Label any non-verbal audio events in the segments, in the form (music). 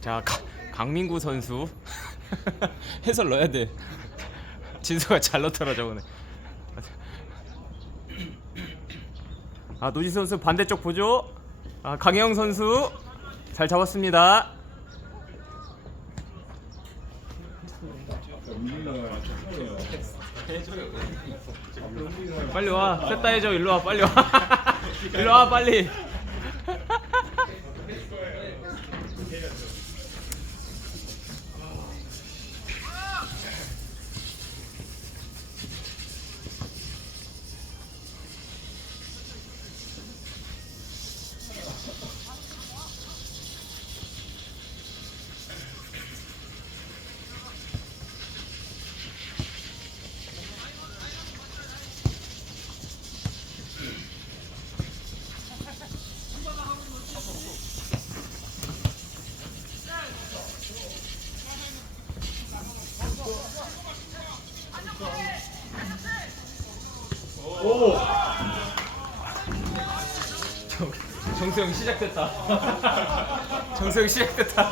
자 가, 강민구 선수 (laughs) 해설 넣어야 돼. 진수가 잘 넣더라 저번에. 아 노지 선수 반대쪽 보죠. 아 강영 선수 잘 잡았습니다. 와. 셋다 해줘. 일로 와. 빨리 와. (laughs) 일로 와 빨리. 정수영 시작됐다. (laughs) 정수영 시작됐다.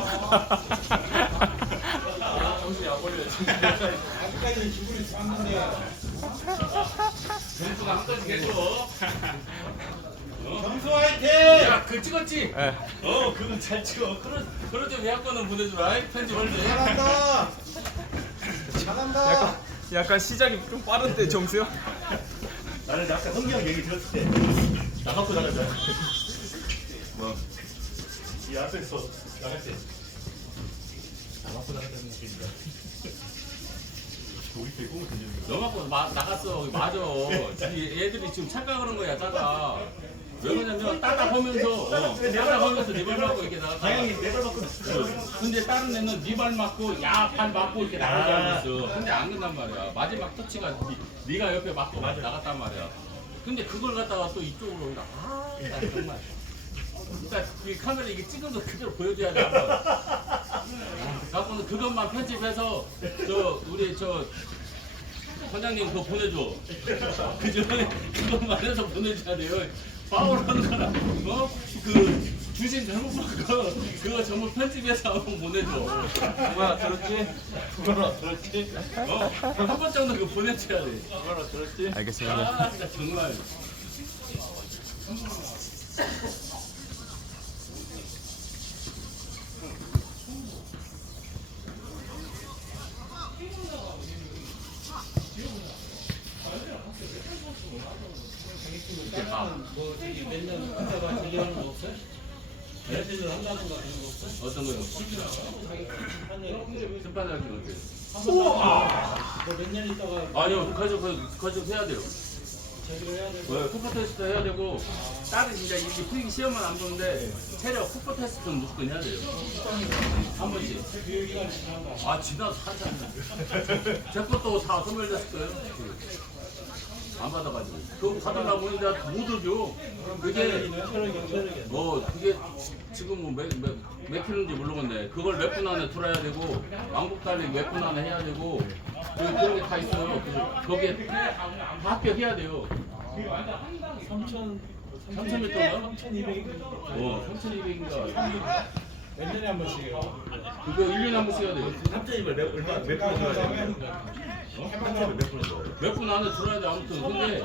정수 화이팅! 야, 그 찍었지? 예. 어, 그거 잘 찍어. 그러, 그러 좀 예약권은 보내주라. 이 편집할 때. 잘한다! 잘한다! 약간 약간 시작이 좀 빠른데 정수영? 나는 아까 성기형 얘기 들었을 때 나가고 나가자 뭐? 이 앞에서 나갈 때 나가고 나가자는 얘기인가 우리 때 꿈을 던지는 너 맞고 마, 나갔어. 맞아. 이 애들이 지금 착각하는 거야, 따다. 왜 그러냐면 따닥하면서 어, 따닥하면서 네발 맞고 이렇게 나가. 다행히 내발 맞고 근데 다른 애는 네발 맞고 야발 맞고 이렇게 나가고 아. 있어. 근데 안 끝난 말이야. 마지막 터치가 니, 네가 옆에 맞고 나갔단 말이야. 근데 그걸 갖다가 또 이쪽으로 온다. 아, 나 정말. 그러니까 이 카메라 이게 찍은 거 그대로 보여줘야 돼. 한번. 갖고는 그것만 편집해서 저 우리 저 선장님 그거 보내줘. 그 전에 그것만 해서 보내줘야 돼요. 파울하는 거라. 어? 그 주신 잘못 바꿔. 그거 전부 편집해서 한번 보내줘. 뭐야 들었지? 그거라 들었지? 어? 한 번 정도 그거 보내줘야 돼. 그거라 들었지? 알겠습니다. 아, 진짜 정말. 뭐 저기 몇년 하다가 얘기하는 거 없어요? 레슨을 한다든가 그런 거 없어요? 어떤 거요? 심판을 할때 어때요? 년 있다가 아니요, 가족, 가족 해야 돼요. 저기를 해야 되고 네, 쿠퍼 테스트 해야 되고, 다른 이제 이게 프리 시험만 안 보는데, 체력 쿠퍼 테스트는 무조건 해야 돼요. 한 번씩. 교육기간이 지난다. 아, 지나서 한참. (laughs) 제 것도 다 소멸됐을 거예요. 안 받아가지고. 그거 받으다 보니 내가 못 오죠. 그게, 뭐, 그게 지금 뭐 몇, 몇, 몇 킬로인지 모르겠네. 그걸 몇 분 안에 돌아야 되고, 왕복 달리기 몇분 안에 해야 되고, 그, 그런 게 다 있어요. 그, 거기에 다 합격해야 돼요. 3천 3,000m인가? 3,200 어, 3,200인가. 몇 년에 한 번씩이요? 그거 1년에 한 번씩 해야 돼요. 3점이면 몇, 얼마, 몇 프로 들어야 돼? 3점이면 몇 프로 들어야 돼? 몇 분 안에 돌아야 돼, 아무튼. 근데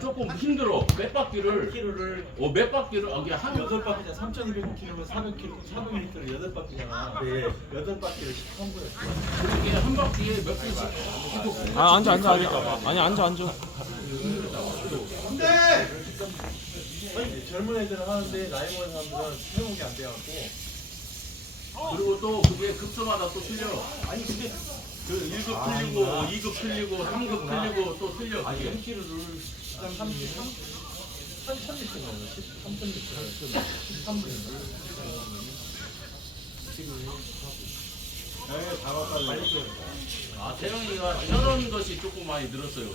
조금 힘들어. 몇 바퀴를, 키로를 어, 몇 바퀴를, 아, 그게 한, 여덟 바퀴잖아. 3,200km면 400km, 400m를 여덟 바퀴잖아. 네. 여덟 바퀴를 13분에. 그렇게 한 바퀴에 몇 분씩 아 앉아 앉아 앉아. 아니 앉아 앉아. 아니 젊은 애들은 하는데 나이 먹은 사람들은 회복이 안 돼갖고. 그리고 또 그게 급소마다 또 틀려. 아니 근데 그 1급 틀리고, 2급 틀리고, 3급 틀리고 또 틀려. 아니 그게. 1km를 33, 3,000m면 3,000m 13분인가? 아, 태영이가 저런 것이 조금 많이 늘었어요.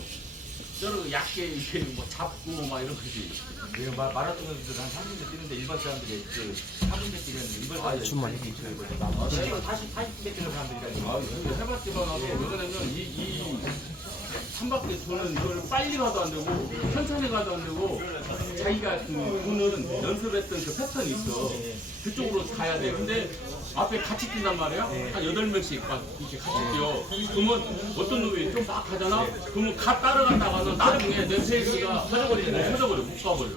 저런 얇게 이렇게 뭐 잡고 막 이런 것이. 내가 마, 마라톤 선수들 한 3분대 뛰는데 일반 사람들이 그 4분대 뛰면 일반 사람들이 춤만. 이렇게 있어요. 막 10km, 40, 40대 뛰는 사람들이니까 아, 해봤지만 나도 왜 그러냐면 이, 이 3바퀴 도는 걸 빨리 가도 안 되고 천천히 가도 안 되고 자기가 그 도는 연습했던 그 패턴이 있어 그쪽으로 가야 돼 근데 앞에 같이 뛴단 말이야 한 8명씩 막 이렇게 같이 뛰어. 그러면 어떤 놈이 좀 막 가잖아? 그러면 가 따라갔다가는 나중에 내 페이스가 터져버리는 터져버려 못 가버려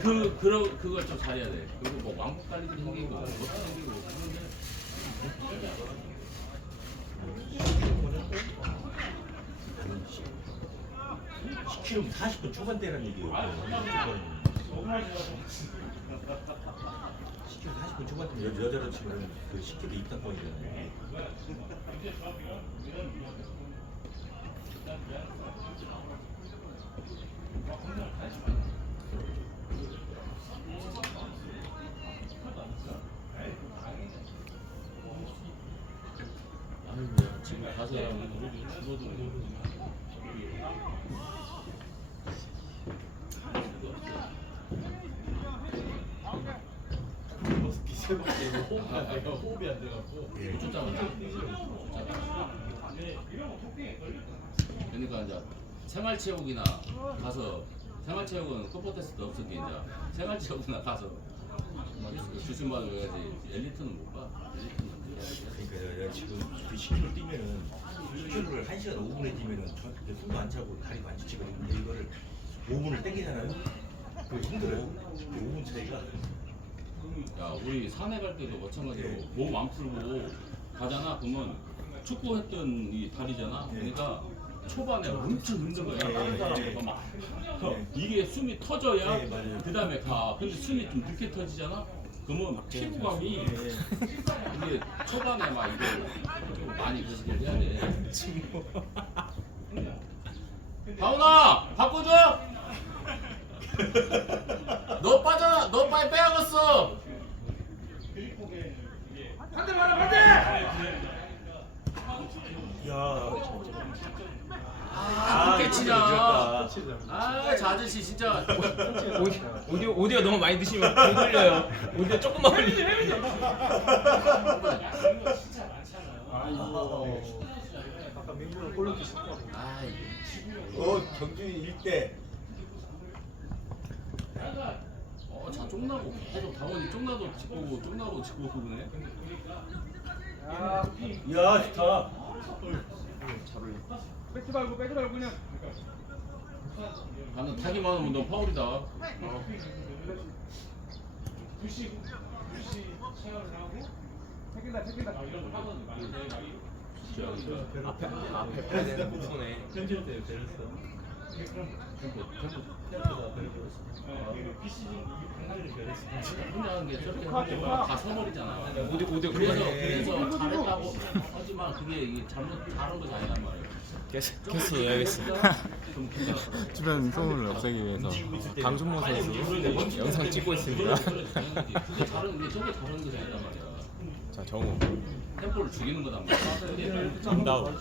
그, 그런, 그걸 좀 잘해야 돼. 그리고 뭐 왕복 달리기도 생기고, 뭐 생기고, 키로 40분 초반대라는 얘기예요. 10km 40분 초반대 여, 여자로 치면 그 10km 입당권이잖아요. 아이고야, 지금 가서 죽어도 호흡이 안 돼요. 호흡이 안 돼갖고. 그러니까 이제 생활체육이나 가서 생활체육은 컴포 테스트 없었기 이제 생활체육이나 가서 주심받을 해야지 엘리트는 못 봐. 엘리트는 안 돼. 그러니까 내가 지금 그 10km 뛰면은 10km를 1시간 5분에 뛰면은 저 이제 숨도 안 차고 다리도 안 지치거든요. 근데 이거를 5분을 땡기잖아요. 그 힘들어요. 그 5분 차이가 야 우리 산에 갈 때도 마찬가지로 네. 몸안 풀고 가잖아 그러면 축구했던 이 다리잖아 네. 그러니까 초반에 엄청 힘든 거야 네, 다른 네. 사람보다 막 네. 이게 숨이 터져야 네, 맞아요. 그 다음에 가 근데 숨이 좀 늦게 터지잖아 그러면 피부감이 네. 이게 초반에 막 이거 좀 많이 그식을 해야 돼 (laughs) 다운아 바꿔줘 (laughs) 너 빠져 너 빨리 빼야겠어 야, 아, 그렇게 치냐. 아, 저 아저씨 진짜. 오디- 오디오 오디오 너무 많이 드시면 못 들려요. 오디오 조금만 올리세요. 아, 어, 경준이 1대. 어, 자 쫑나고 계속 당원이 쫑나도 찍고 쫑나고 찍고 그러네. 야, 좋다. 나는 타기만 하면 너 파울이다. 어. 진짜 앞에 앞에 빼야 되는 거 손에. 편집할 때 배렸어. 템포 템포 템포가 배려버렸어. 혼자 하는 게 저렇게 하면 다 서버리잖아. 오디오 오디오 그래서 그래서 그래서 잘했다고 하지만 그게 이게 잘못 잘한 것이 아니란 말이야. 계속 계속 해야겠어. 좀 괜찮아. 주변 소문을 없애기 위해서 강준모 선수 영상 찍고 있습니다. 그게 다른 게 저게 다른 것이 아니란 말이야. 자 정우 템포를 죽이는 말이야. 근데 인다운.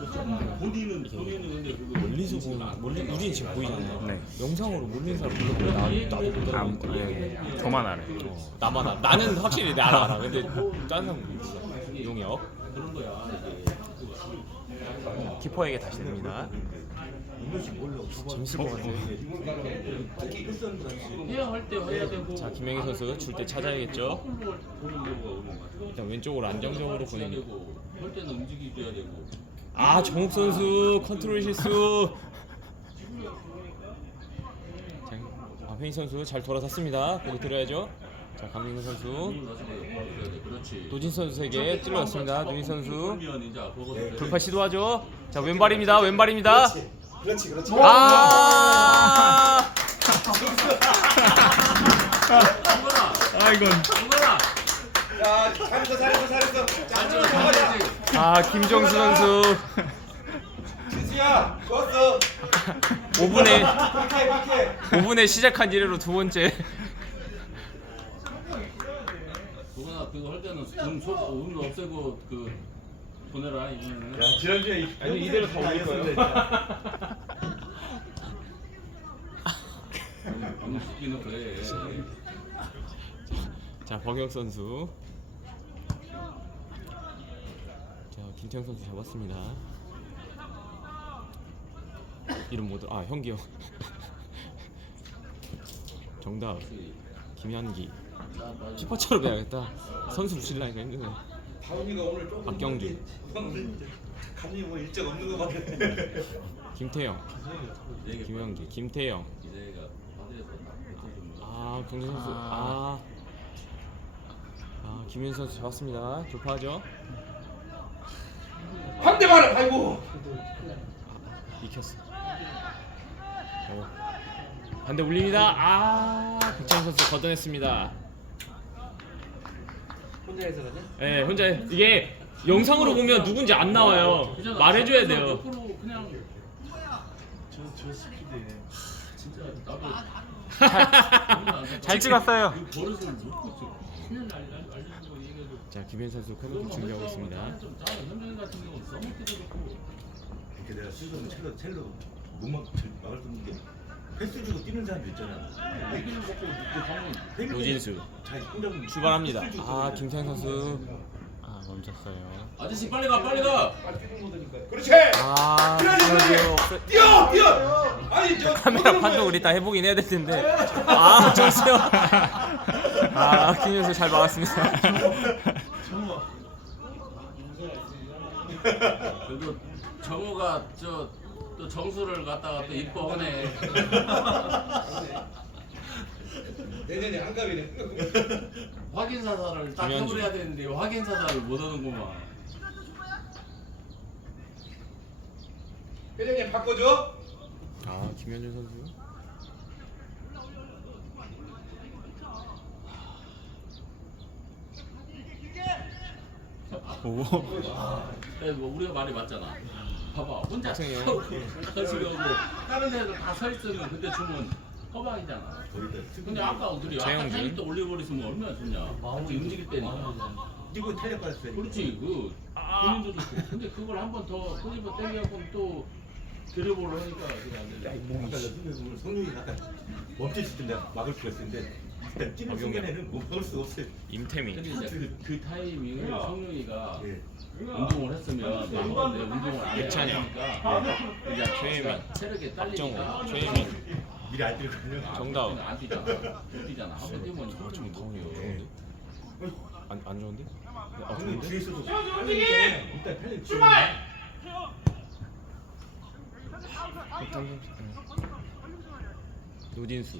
본인은 본인은 근데 그거 멀리서 보는 멀리 우리는 지금 보이잖아요. 네. 영상으로 몰리는 사람 별로 없는데 나 나도 못 알아. 예, 저만 알아요. 어, 나만 알아. 나는 확실히 내 알아 알아. 근데 다른 사람 모르지. 용역 그런 거야. 키퍼에게 다시 됩니다. 재밌을 것 같아. 특히 끝선들한테. 해야 할때 해야 되고. 자 김영희 선수 줄 때 찾아야겠죠. 일단 왼쪽으로 안정적으로 보내는. 되고 할 때는 움직여줘야 되고. 아 정욱 선수 컨트롤 실수. 자, 아, 회인 선수 잘 돌아섰습니다. 보고 드려야죠. 자 강민구 선수. 노진 선수에게 찔러졌습니다. 노진 선수 그거 돌파 시도하죠. 자 왼발입니다. 왼발입니다. 그렇지, 그렇지. 아! 아 이건 정건아. 야, 잘했어, 잘했어, 잘했어. 자, 안쪽으로 가야지. 아 김정수 선수 진수야, 좋았어. 5분에 그렇게, 그렇게. 5분에 시작한 이래로 두 번째. 그거 할 때는 음, 소, 음 없애고 그 보내라 이거는. 야, 지난주에 아니, 이대로 다 올릴 거예요. 음 죽기는 그래. 자 박영 선수. 자 김태형 선수 잡았습니다. 이름 뭐더아 형기요. 정답 김현기. 슈퍼처럼 해야겠다. 선수 붙이려니까 힘드네. 다운이가 오늘 조금 박경준. 감이 뭐 일정 없는 것 같아. (laughs) 김태형, 김현기, 김태형. 아 경기 선수. 아. 아 김윤 선수 잡았습니다. 조파하죠. 한대 맞아. 아이고. 익혔어. 오. 반대 올립니다. 아 백찬 선수 걷어냈습니다. 혼자 해서 가냐? 예, 혼자 해. 이게 영상으로 보면 누군지 안 나와요. 말해줘야 돼요. 옆으로 그냥 저저 스피드에. 진짜 나도 (laughs) 잘 찍었어요. 이 버릇을 그냥 얘기해도 자 김현 선수 코너킥 준비하고 있습니다. 좀 짜는 현장 같은 경우는 써먹기도 그렇고 이렇게 내가 스스로 첼로 첼로 못 막, 막을 수 있는 게 패스 주고 뛰는 사람도 있잖아. 얘기를 먹고 그 방금 노진수 자기 혼자 출발합니다. 아 김태현 선수 아 멈췄어요. 아저씨 빨리 가 빨리 가 그렇지. 아 그러게요. 뛰어 뛰어. 아니 저 카메라 판독 우리 다 해보긴 해야 될 텐데. 아 좋으세요. 아 김현 선수 잘 막았습니다. 그래도 정우가 저 또 정수를 갖다가 또 이뻐하네 내년에 한갑이네. (laughs) 확인 사살을 딱 김현주. 해버려야 되는데 확인 사살을 못 하는구만 회장님 바꿔줘. 아 김현준 선수. 오. 야, 뭐 우리가 말이 맞잖아. 봐봐, 혼자 학생이에요. 서고 서시려고 다른 데도 다서 있으면 근데 주면 허방이잖아. 근데 아까 우리 아까 최영준. 타임 또 올려버렸으면 얼마나 좋냐. 같이 움직일 때는. 이거 탄력 받았어. 그렇지, 그 본인도 좋고. 근데 그걸 한 번 더 꼬집어 당겨고 또 드리블을 하니까 그게 안 야, 되네. 이 아까 나 성룡이 아까 멈췄을 때 내가 막을 수가 있었는데 일단 뛰는 박용현. 순간에는 못 막을 수가 없어요. 임태민. 근데 이제 그, 그 타이밍을 성룡이가 예. 운동을 했으면 막는데 운동을 안 예찬이요. 했으니까 이제 최혜민. 체력에 박정호, 딸리니까 최혜민. 미리 안 뛰거든요. 안 정다운. 뛰잖아, 안 뛰잖아. 못 뛰잖아. 한번 뛰면 아, 좀 다운이 못 뛰어. 좋은데? 안, 안 좋은데? 아 저는 좋은데? 뒤에 있어도 일단 탄력 지우네. 노진수.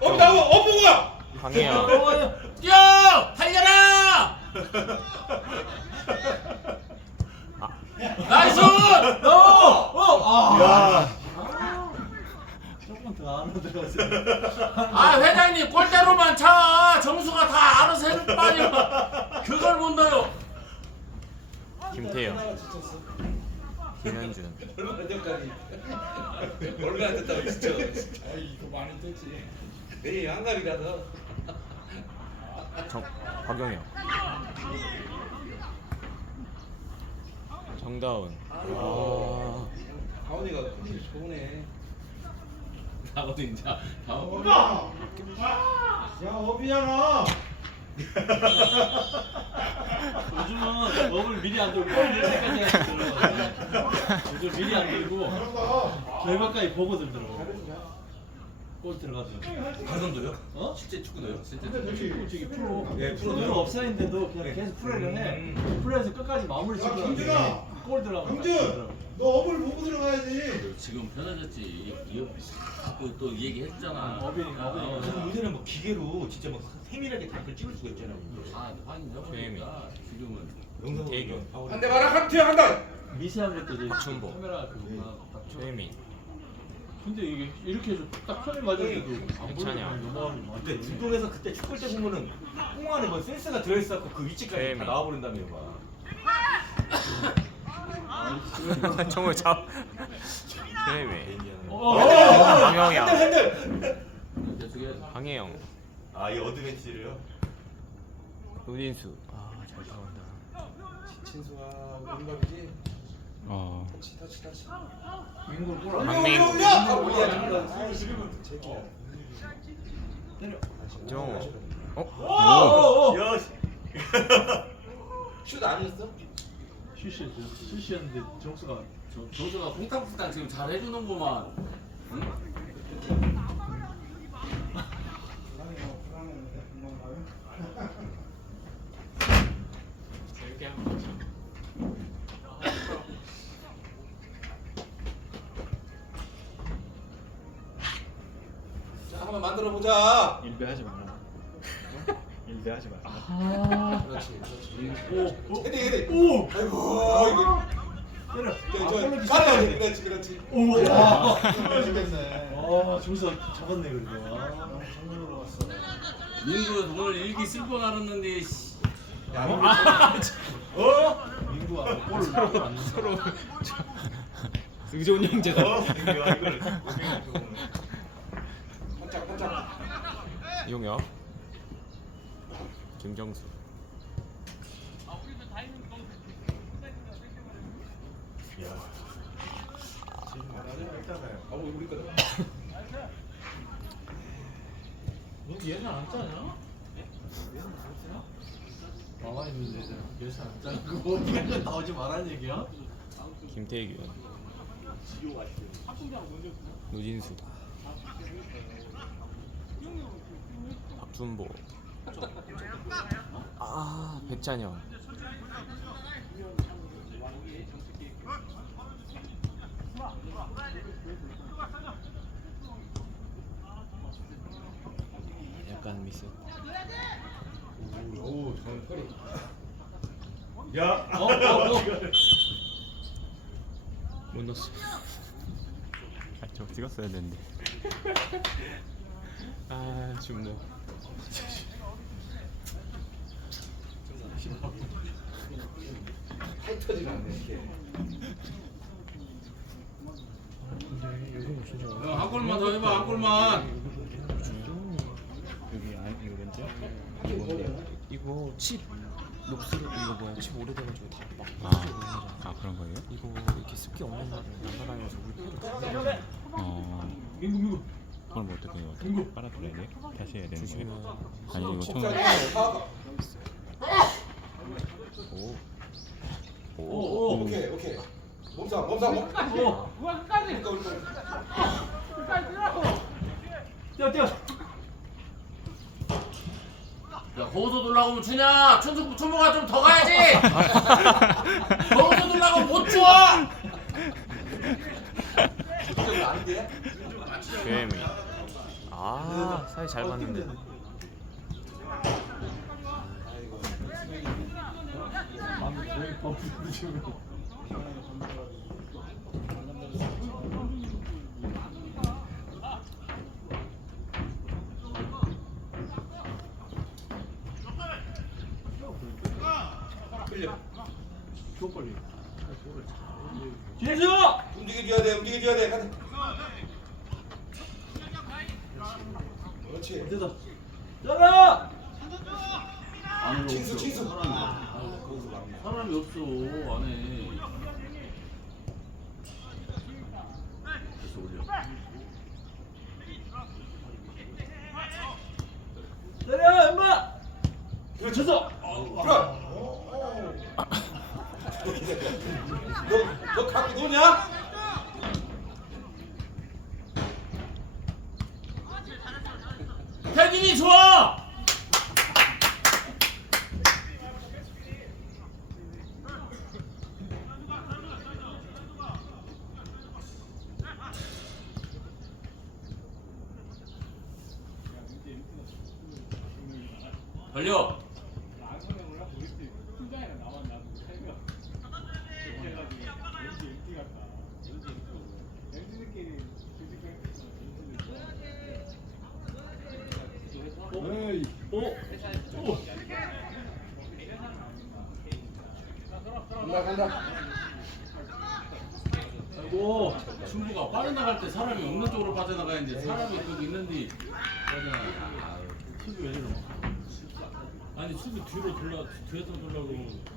어 나와 어부가. 강혜야. 뛰어! 달려라! 나이스! 조금 더안 들어갔어요. 아 회장님 골대로만 차 정수가 다 알아서 해줄 거 아니야 그걸 못 넣어요 김태형. 김현준. 얼마나 전까지. 얼마나 됐다고 진짜. 아 이거 많이 됐지. 내일 한갑이라서. 정 박영영. 정다운. 아. 가온이가 컨디션 좋네. 나도 이제 다음 야 어비잖아. 요즘은 몸을 미리 안 들고 골 때까지 해야 들어. 요즘 미리 안 들고 결과까지 보고 들더라고. 골 들어가서. 강선도요? 어? 실제 축구도요? 진짜 솔직히 프로. 예, 프로도요? 프로 업사인데도 그냥 계속 프로를 해. 프로에서 끝까지 마무리 짓고 경준아! 골 들어가면 형준, 너 업을 보고 들어가야지. 지금 편해졌지 그또 얘기 했잖아 어빈이, 아, 어빈이. 어, 그래서 요새는 뭐 기계로 진짜 막 세밀하게 다 그걸 찍을 수가 있잖아요. 다 확인해보니까 지금은 영상으로 대결. 다 한대 봐라, 한대 한다. 미세한 것도 이제 박준보. 카메라 그거나 딱 쳐. 최민. 근데 이게 이렇게 해서 딱 편을 맞아도 안 괜찮냐? 보이면 넘어가면 안 근데 돼. 중동에서 그때 축구할 때 보면은 공 안에 뭐 센스가 들어있어갖고 그 위치까지. 다 나와버린다며 막. (laughs) 정우 잡. 어, 강영영. 이제 저게 강혜영. 아, 이 어드벤치를요? 노진수. 아잘 들어간다. 진수가 왼발이지. 어. 때려. 정우. 어? 오. 야, 슛 아니었어? 쉬쉬했죠. 쉬쉬했는데 정수가 저 조수가 쿵탕쿵탕 지금 잘 해주는구만. 응? 이렇게 하면 되죠. 자 한번 만들어 보자. 일배하지 마라. 일배하지 마라. 그렇지 그렇지. 오, 오, 헤딩 헤딩. 오, 아이고 이거. 때려. 저, 저, 아, 가려야지 그렇지 그렇지. 오, 와. 죽겠네. 아, 정수 잡았네 그래도. 아, 정면으로 왔어. 민구 오늘 일기 쓸 뻔 알았는데 씨. 어? 민구가 골을 안 서로 의존 형제다. 반짝 반짝. 용혁 김정수 아 우리 거다. 너 예산 안 짜냐? 나와 있는 애들 예산 안 짜는 거 어떻게 나오지 말라는 얘기야? 김태균 노진수 박준보. 아 백찬영 약간 미스. 오 정말 허리. 야, 어, 어, 어. 못 넣었어. 아, 저 찍었어야 되는데. (laughs) 아 줌노 타이터지가 않네 이게. 형, 한 골만 더 해봐 한 골만. 여기 안 이거 왠지? 이거 이거 칩 녹슬 이거 뭐야 칩 오래돼가지고 다막 아, 아 그런 거예요? 이거 이렇게 습기 없는 날은 난간하면서 우리 폐로 다 어. 민구 민구. 그럼 어떻게 해요? 빨아들여야 돼? 다시 해야 되는 거예요? 아니 이거. 다. 오 오, 오. 오케이 오케이. 몸싸움 몸싸움. 몸. 오. 그러니까 우리 거. 뛰어 뛰어. 야 거기서 놀라고 주냐? 천수 천모가 좀 더 가야지. (laughs) 거기서 놀라고 못 줘. 이거 안 돼? 괴미 아 사이 잘 맞는데. 아이고. 마음이 조용히 버프 지금. 끌려. 줘 빨리. 진수! 움직여줘야 돼 움직여줘야 돼. 가자. 그렇지. 어디다? 잘라! 안으로 진수 없어. 진수. 사람이, 아 거기서 막네. 사람이 없어 안에. 다시 올려. 때려 엄마! 쳤어! 그래. 너 너 갖고 노냐? 태균이 좋아. 걸려. 에이. 오. 오. 간다 간다. 아이고 중부가 빠져나갈 때 사람이 없는 쪽으로 빠져나가는데 사람이 거기 있는데 빠져나가. 수비 왜 이러? 아니 수비 뒤로 돌라 뒤에서 돌라고.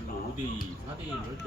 이거 5대2, 4대1 할때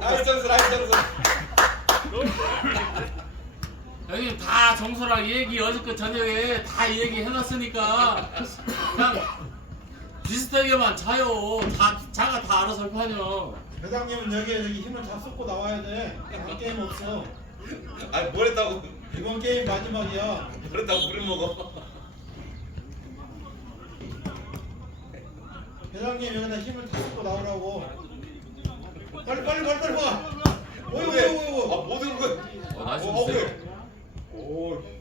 나이스 점수 나이스 점수 형님 다 정수랑 얘기 어 저녁에 다 얘기 해놨으니까 그냥 비슷하게만 자요. 다 자가 다 알아서 할 판이요. 회장님은 여기에 여기 힘을 다 쏟고 나와야 돼. 다른 게임 없어. 아니 뭘 했다고 이번 게임 마지막이야. 뭘 했다고 물을 먹어 회장님 여기다 힘을 다 쏟고 나오라고. 빨리 빨리 빨리 빨리 와. 오이 오이 왜? 오이 아 오이. 모든 거 어, 나이스 어, 미스. 오케이. 오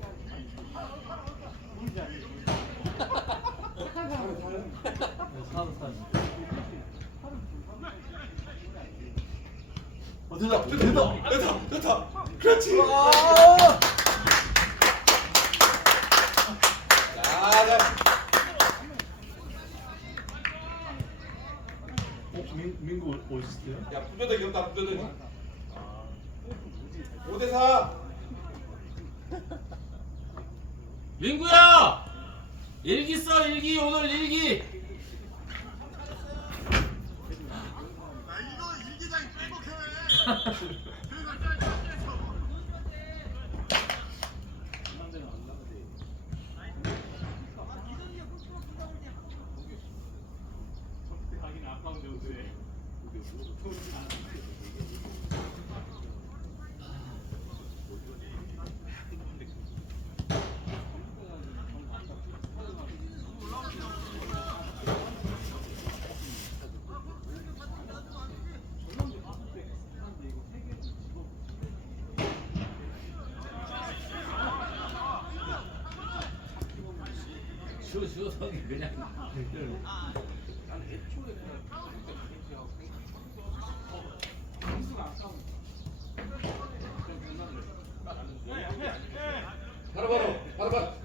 어 됐다 됐다. 됐다 됐다 그렇지 자, 자. 어 민, 민구 어시스트야? 야 부조대 귀엽다 부조대 5대 4 민구야! 일기 써 일기 오늘 일기. 쉬워 (laughs) 쉬워 성이 그냥. 바로 바로 바로 바로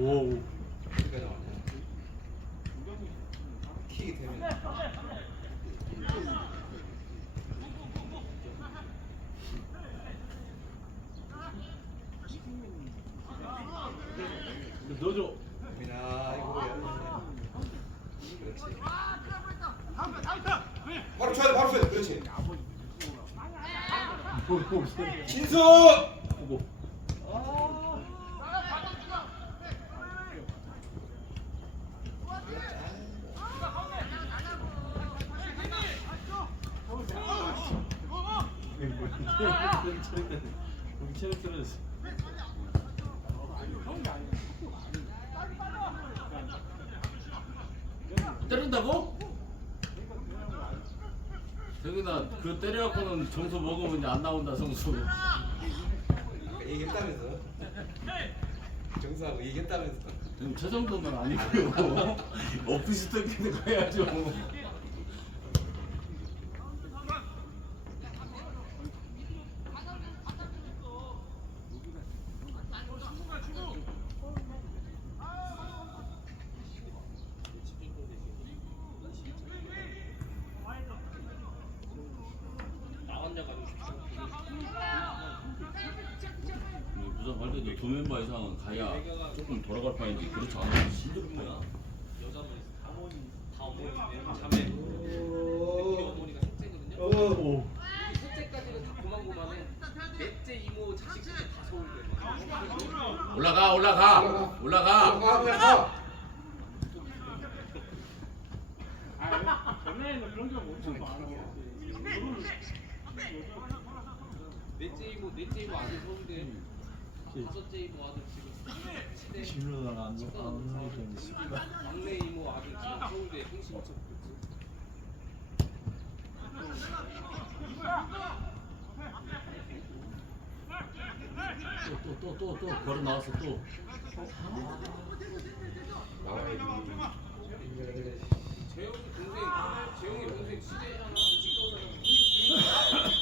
오. 킥이 되면 넣어줘. 민아 이거 그렇지 바로 쳐야 돼 바로 쳐야 돼 그렇지 진수 우리 체력 떨어졌어. 때린다고? 저기나 그 때려갖고는 점수 먹으면 이제 안 나온다 점수. 얘기했다면서 정수하고 얘기했다면서 저 정도는 아니고요. (laughs) 오피스터끼리 가야죠. 부산 갈 때도 두 멤버 이상은 가야 조금 돌아갈 판인데 그렇지 않아 힘들 거야. 오. 올라가 올라가 올라가 아 그냥 가. 넷째 이모 넷째 이모 아들 서울대 다섯째 이모 아들 지금 시대 진로다가 안 놀리더니 막내 이모 아들 지금 서울대 행신청 또 또 또 또 걸어 나왔어 또. 재영이 동생 재영이 동생 시대 하나 직도사람